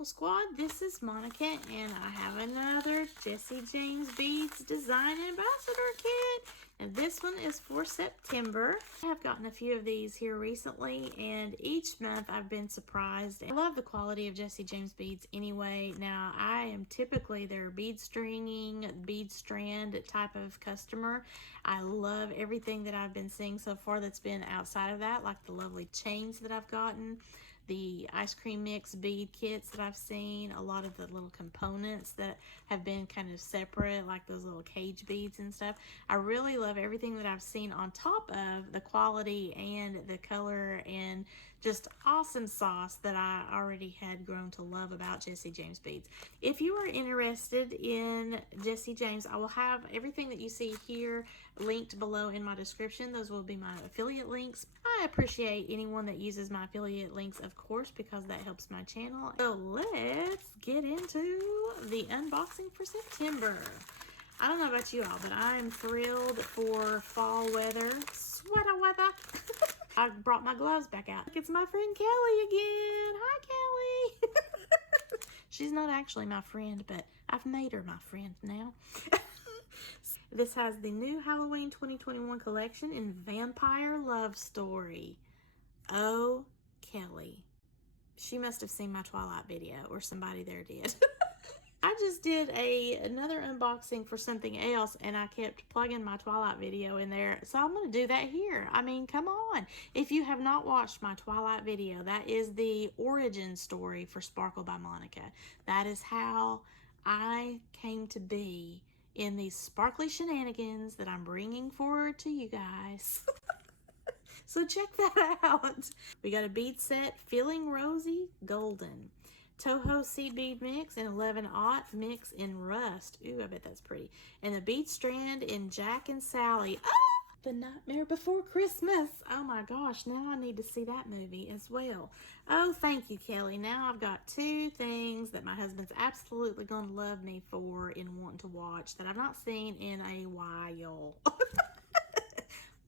Sparkle Squad, this is Monica, and I have another Jessie James Beads Design Ambassador Kit. And this one is for September. I have gotten a few of these here recently, and each month I've been surprised. I love the quality of Jessie James beads anyway. Now, I am typically their bead stringing, bead strand type of customer. I love everything that I've been seeing so far that's been outside of that, like the lovely chains that I've gotten, the ice cream mix bead kits that I've seen, a lot of the little components that have been kind of separate, like those little cage beads and stuff. I really love everything that I've seen on top of the quality and the color and just awesome sauce that I already had grown to love about Jessie James beads. If you are interested in Jessie James, I will have everything that you see here linked below in my description. Those will be my affiliate links. I appreciate anyone that uses my affiliate links, of course, because that helps my channel. So let's get into the unboxing for September. I don't know about you all, but I'm thrilled for fall weather. Sweater weather. I brought my gloves back out. It's my friend Kelly again. Hi, Kelly. She's not actually my friend, but I've made her my friend now. This has the new Halloween 2021 collection in Vampire Love Story. Oh, Kelly. She must have seen my Twilight video, or somebody there did. I just did another unboxing for something else, and I kept plugging my Twilight video in there, so I'm going to do that here. I mean, come on. If you have not watched my Twilight video, that is the origin story for Sparkle by Monica. That is how I came to be in these sparkly shenanigans that I'm bringing forward to you guys. So check that out. We got a bead set, Feeling Rosy Golden. Toho Seed Bead Mix in 11/aught mix in Rust. Ooh, I bet that's pretty. And the bead strand in Jack and Sally. Ah! The Nightmare Before Christmas. Oh my gosh, now I need to see that movie as well. Oh, thank you, Kelly. Now I've got two things that my husband's absolutely going to love me for and wanting to watch that I've not seen in a while. But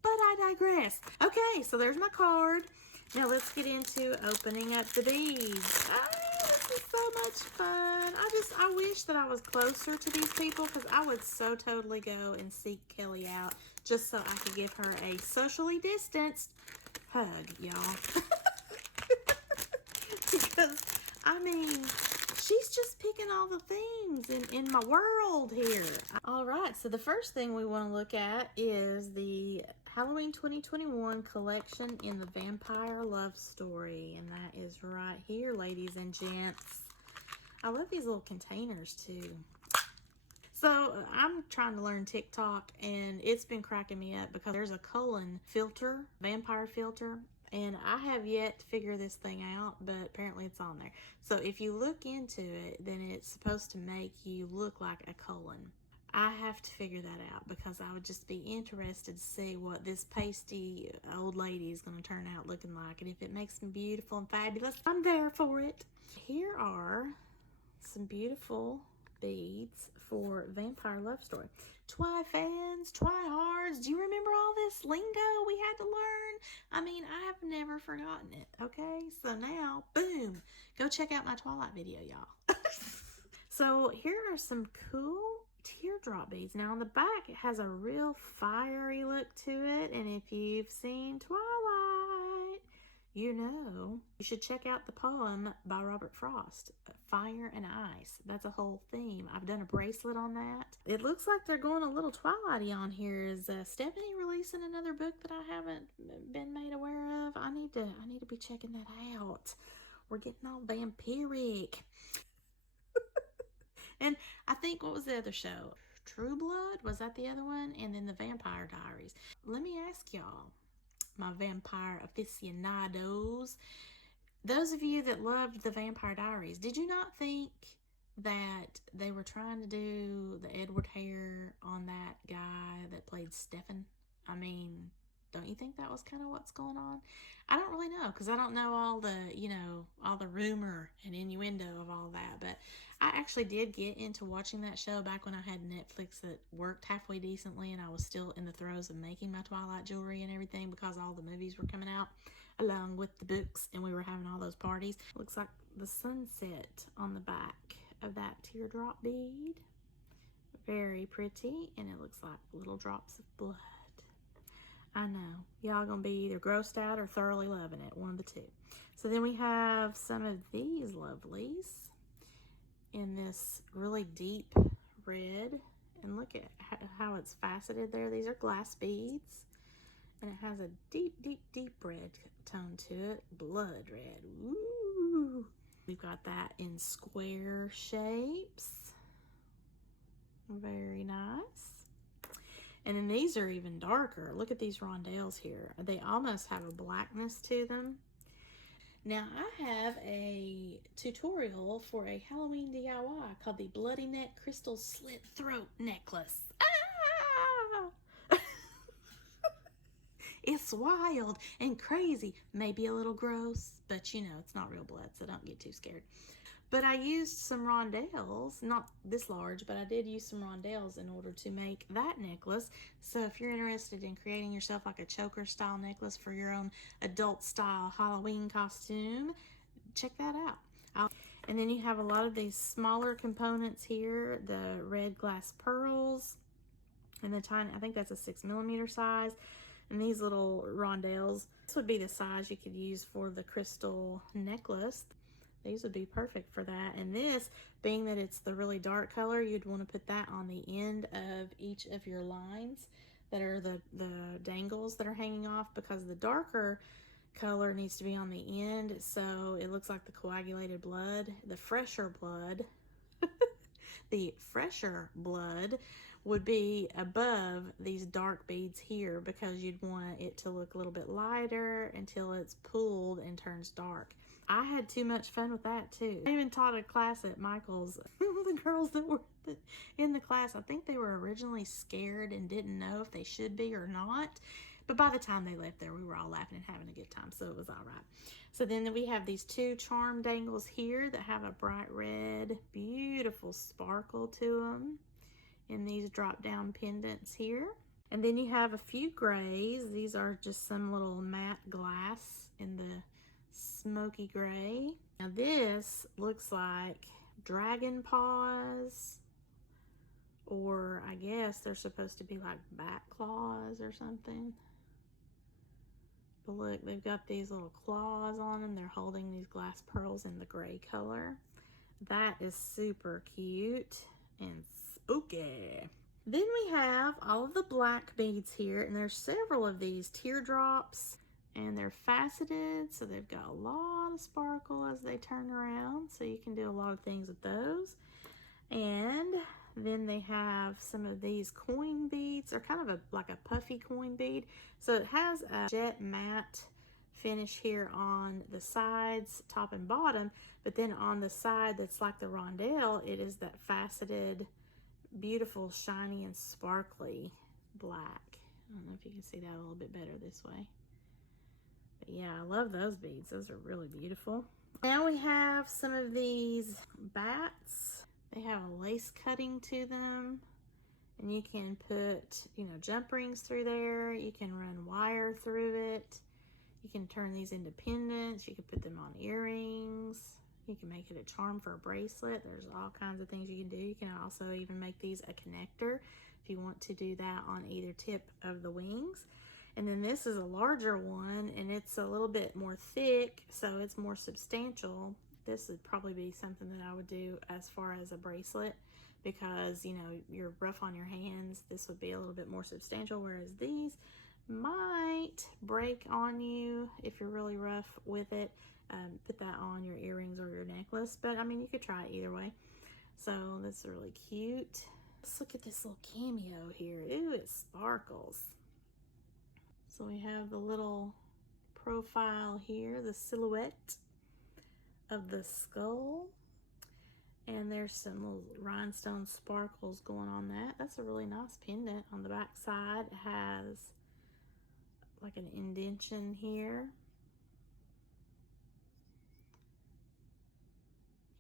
I digress. Okay, so there's my card. Now let's get into opening up the beads. Oh, this is so much fun. I wish that I was closer to these people, because I would so totally go and seek Kelly out just so I could give her a socially distanced hug, y'all. Because, I mean, she's just picking all the things in my world here. All right, so the first thing we want to look at is the Halloween 2021 collection in the Vampire Love Story. And that is right here, ladies and gents. I love these little containers too. So I'm trying to learn TikTok, and it's been cracking me up because there's a colon filter, vampire filter, and I have yet to figure this thing out, but apparently it's on there. So if you look into it, then it's supposed to make you look like a colon. I have to figure that out, because I would just be interested to see what this pasty old lady is going to turn out looking like. And if it makes me beautiful and fabulous, I'm there for it. Here are some beautiful beads for Vampire Love Story. Twi fans, try hards. Do you remember all this lingo we had to learn? I mean, I have never forgotten it, okay? So now, boom, go check out my Twilight video, y'all. So here are some cool teardrop beads. Now on the back, it has a real fiery look to it, and if you've seen Twilight, you know you should check out the poem by Robert Frost, Fire and Ice. That's a whole theme. I've done a bracelet on that. It looks like they're going a little Twilighty on here. Is Stephanie releasing another book that I haven't been made aware of? I need to be checking that out. We're getting all vampiric. And I think, what was the other show? True Blood? Was that the other one? And then the Vampire Diaries. Let me ask y'all, my vampire aficionados, those of you that loved the Vampire Diaries, did you not think that they were trying to do the Edward hair on that guy that played Stefan? I mean, Don't you think that was kind of what's going on? I don't really know, because I don't know all the, all the rumor and innuendo of all that. But I actually did get into watching that show back when I had Netflix that worked halfway decently, and I was still in the throes of making my Twilight jewelry and everything, because all the movies were coming out along with the books, and we were having all those parties. Looks like the sunset on the back of that teardrop bead. Very pretty, and it looks like little drops of blood. I know, y'all gonna be either grossed out or thoroughly loving it, one of the two. So then we have some of these lovelies in this really deep red, and look at how it's faceted there. These are glass beads, and it has a deep, deep, deep red tone to it, blood red. Ooh. We've got that in square shapes. Very nice. And then these are even darker. Look at these rondelles here. They almost have a blackness to them. Now, I have a tutorial for a Halloween DIY called the Bloody Neck Crystal Slit Throat Necklace. Ah! It's wild and crazy. Maybe a little gross, but it's not real blood, so don't get too scared. But I used some rondelles, not this large, but I did use some rondelles in order to make that necklace. So if you're interested in creating yourself like a choker style necklace for your own adult style Halloween costume, check that out. And then you have a lot of these smaller components here, the red glass pearls, and the tiny, I think that's a 6mm size. And these little rondelles, this would be the size you could use for the crystal necklace. These would be perfect for that. And this, being that it's the really dark color, you'd want to put that on the end of each of your lines that are the dangles that are hanging off, because the darker color needs to be on the end, so it looks like the coagulated blood. The fresher blood the fresher blood would be above these dark beads here, because you'd want it to look a little bit lighter until it's pooled and turns dark. I had too much fun with that too. I even taught a class at Michael's. The girls that were in the class, I think they were originally scared and didn't know if they should be or not. But by the time they left there, we were all laughing and having a good time, so it was all right. So then we have these two charm dangles here that have a bright red, beautiful sparkle to them in these drop-down pendants here. And then you have a few grays. These are just some little matte glass in the smoky gray. Now this looks like dragon paws, or I guess they're supposed to be like bat claws or something. But look, they've got these little claws on them. They're holding these glass pearls in the gray color. That is super cute and spooky. Then we have all of the black beads here, and there's several of these teardrops, and they're faceted, so they've got a lot of sparkle as they turn around, so you can do a lot of things with those. And then they have some of these coin beads. They're kind of like a puffy coin bead. So it has a jet matte finish here on the sides, top and bottom, but then on the side that's like the rondelle, it is that faceted, beautiful, shiny and sparkly black. I don't know if you can see that a little bit better this way. But yeah, I love those beads. Those are really beautiful. Now we have some of these bats. They have a lace cutting to them, and you can put, jump rings through there. You can run wire through it. You can turn these into pendants. You can put them on earrings. You can make it a charm for a bracelet. There's all kinds of things you can do. You can also even make these a connector if you want to do that on either tip of the wings. And then this is a larger one, and it's a little bit more thick, so it's more substantial. This would probably be something that I would do as far as a bracelet, because you're rough on your hands. This would be a little bit more substantial, whereas these might break on you if you're really rough with it. Put that on your earrings or your necklace, but I mean, you could try it either way. So that's really cute. Let's look at this little cameo here. Ooh, it sparkles. So we have the little profile here, the silhouette of the skull, and there's some little rhinestone sparkles going on that. That's a really nice pendant on the back side. It has like an indentation here.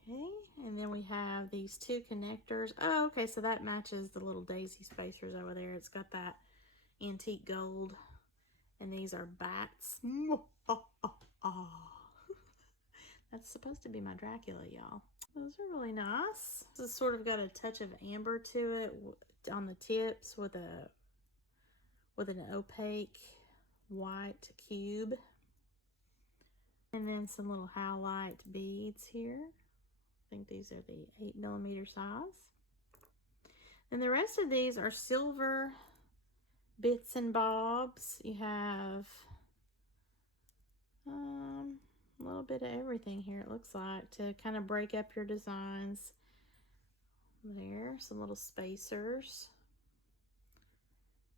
Okay, and then we have these two connectors. Oh, okay, so that matches the little daisy spacers over there. It's got that antique gold, and these are bats. That's supposed to be my Dracula, y'all. Those are really nice. This has sort of got a touch of amber to it on the tips with an opaque white cube. And then some little highlight beads here. I think these are the 8mm size. And the rest of these are silver bits and bobs. You have a little bit of everything here, it looks like, to kind of break up your designs. There, some little spacers.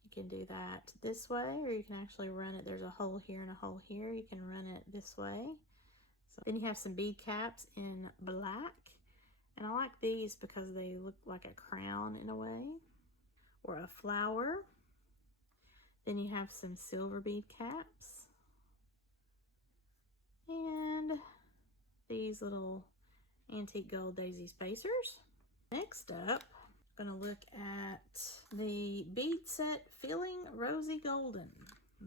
You can do that this way, or you can actually run it. There's a hole here and a hole here. You can run it this way. So then you have some bead caps in black. And I like these because they look like a crown in a way, or a flower. Then you have some silver bead caps. And these little antique gold daisy spacers. Next up, I'm gonna look at the bead set Feeling Rosy Golden.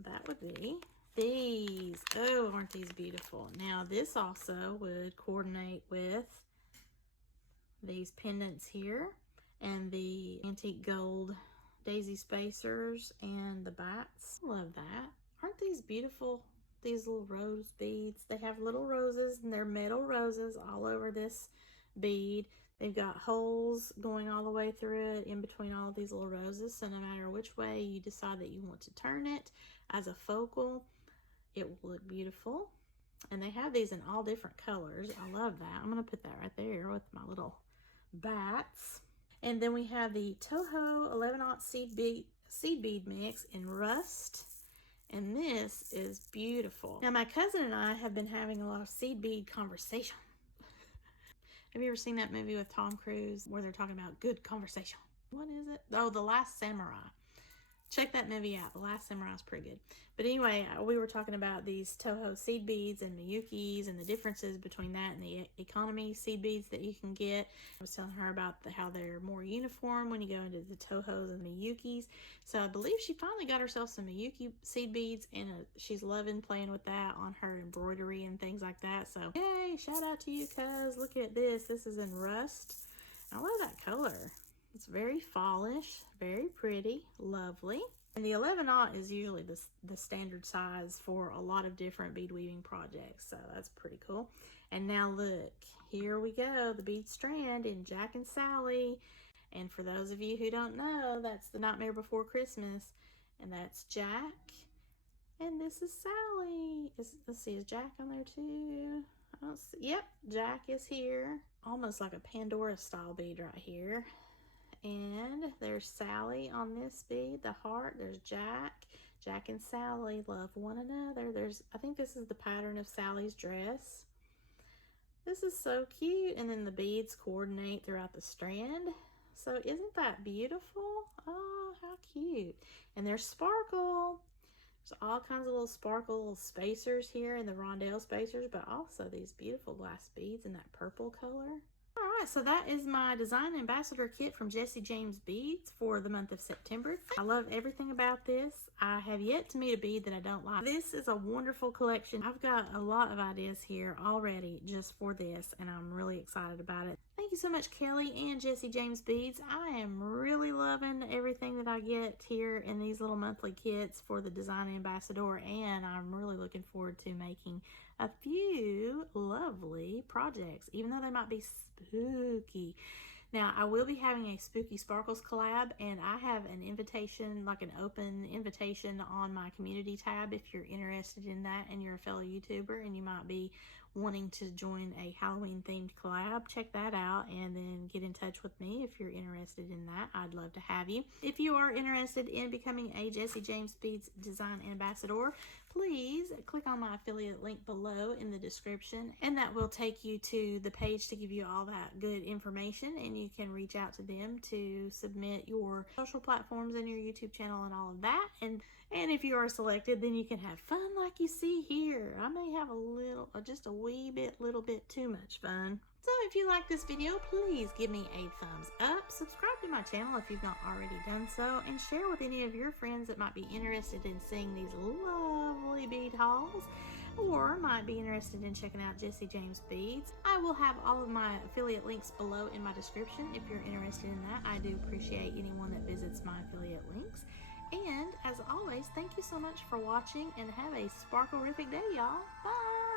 That would be these. Oh, aren't these beautiful? Now this also would coordinate with these pendants here and the antique gold daisy spacers and the bats. Love that. Aren't these beautiful? These little rose beads. They have little roses, and they're metal roses all over this bead. They've got holes going all the way through it in between all of these little roses. So no matter which way you decide that you want to turn it as a focal, it will look beautiful. And they have these in all different colors. I love that. I'm going to put that right there with my little bats. And then we have the Toho 11-aught seed bead mix in rust. And this is beautiful. Now my cousin and I have been having a lot of seed bead conversation. Have you ever seen that movie with Tom Cruise where they're talking about good conversation? What is it? Oh, The Last Samurai. Check that movie out. The Last Samurai is pretty good. But anyway, we were talking about these Toho seed beads and Miyukis and the differences between that and the economy seed beads that you can get. I was telling her about how they're more uniform when you go into the Tohos and the Miyukis. So I believe she finally got herself some Miyuki seed beads, and she's loving playing with that on her embroidery and things like that. So yay, shout out to you, cuz. Look at this. This is in rust. I love that color. It's very fallish, very pretty, lovely. And the 11-aught is usually the standard size for a lot of different bead weaving projects, so that's pretty cool. And now look, here we go, the bead strand in Jack and Sally. And for those of you who don't know, that's the Nightmare Before Christmas, and that's Jack, and this is Sally. Let's see, is Jack on there too? I don't see. Yep, Jack is here. Almost like a Pandora style bead right here. And there's Sally on this bead, the heart. There's Jack. Jack and Sally love one another. I think this is the pattern of Sally's dress. This is so cute. And then the beads coordinate throughout the strand. So isn't that beautiful? Oh, how cute. And there's sparkle. There's all kinds of little sparkle spacers here in the rondelle spacers, but also these beautiful glass beads in that purple color. Alright, so that is my design ambassador kit from Jessie James Beads for the month of September. I love everything about this. I have yet to meet a bead that I don't like. This is a wonderful collection. I've got a lot of ideas here already just for this, and I'm really excited about it. Thank you so much, Kelly and Jessie James Beads. I am really loving everything that I get here in these little monthly kits for the Design Ambassador, and I'm really looking forward to making a few lovely projects, even though they might be spooky. Now, I will be having a Spooky Sparkles collab, and I have an invitation, like an open invitation on my community tab if you're interested in that and you're a fellow YouTuber and you might be wanting to join a Halloween themed collab, check that out and then get in touch with me if you're interested in that. I'd love to have you. If you are interested in becoming a Jessie James Beads Design Ambassador, please click on my affiliate link below in the description, and that will take you to the page to give you all that good information, and you can reach out to them to submit your social platforms and your YouTube channel and all of that. And if you are selected, then you can have fun like you see here. I may have a little, just a little bit too much fun. So if you like this video, please give me a thumbs up, subscribe to my channel if you've not already done so, and share with any of your friends that might be interested in seeing these lovely bead hauls, or might be interested in checking out Jessie James Beads. I will have all of my affiliate links below in my description if you're interested in that. I do appreciate anyone that visits my affiliate links. And as always, thank you so much for watching, and have a sparkle-rific day, y'all. Bye!